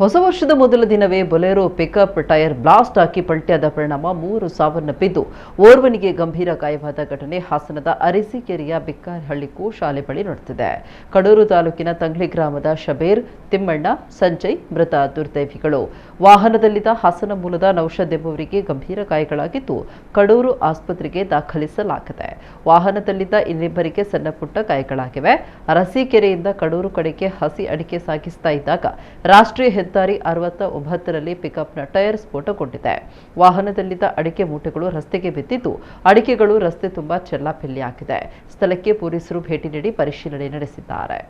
ಹೊಸ ವರ್ಷದ ಮೊದಲ ದಿನವೇ ಬೊಲೆರೋ ಪಿಕಪ್ ಟೈರ್ ಬ್ಲಾಸ್ಟ್ ಹಾಕಿ ಪಲ್ಟಿಯಾದ ಪರಿಣಾಮ 3 ಸಾವನ್ನಪ್ಪಿದ್ದು ಓರ್ವನಿಗೆ ಗಂಭೀರ ಗಾಯವಾದ ಘಟನೆ ಹಾಸನದ ಅರಸೀಕೆರೆಯ ಬಿಕ್ಕಾರಹಳ್ಳಿ ಶಾಲೆ ಬಳಿ ನಡೆದಿದೆ. ಕಡೂರು ತಾಲೂಕಿನ ತಂಗ್ಲಿ ಗ್ರಾಮದ ಶಬೇರ್, ತಿಮ್ಮಣ್ಣ, ಸಂಜಯ್ ಮೃತ ದುರ್ದೈವಿಗಳು. ವಾಹನದಲ್ಲಿದ್ದ ಹಾಸನ ಮೂಲದ ನೌಷದ್ ಎಂಬುವರಿಗೆ ಗಂಭೀರ ಗಾಯಗಳಾಗಿದ್ದು ಕಡೂರು ಆಸ್ಪತ್ರೆಗೆ ದಾಖಲಿಸಲಾಗಿದೆ. ವಾಹನದಲ್ಲಿದ್ದ ಇನ್ನಿಬ್ಬರಿಗೆ ಸಣ್ಣಪುಟ್ಟ ಗಾಯಗಳಾಗಿವೆ. ಅರಸೀಕೆರೆಯಿಂದ ಕಡೂರು ಕಡೆಗೆ ಹಸಿ ಅಡಿಕೆ ಸಾಗಿಸ್ತಾ ಇದ್ದಾಗ ರಾಷ್ಟ್ರೀಯ ಹೆದ್ದಾರಿ 69ರಲ್ಲಿ ಪಿಕಪ್ನ ಟೈರ್ ಸ್ಫೋಟಗೊಂಡಿದೆ. ವಾಹನದಲ್ಲಿದ್ದ ಅಡಿಕೆ ಮೂಟೆಗಳು ರಸ್ತೆಗೆ ಬಿದ್ದಿದ್ದು ಅಡಿಕೆಗಳು ರಸ್ತೆ ತುಂಬಾ ಚೆಲ್ಲಾಪಿಲ್ಲಿಯಾಗಿದೆ. ಸ್ಥಳಕ್ಕೆ ಪೊಲೀಸರು ಭೇಟಿ ನೀಡಿ ಪರಿಶೀಲನೆ ನಡೆಸಿದ್ದಾರೆ.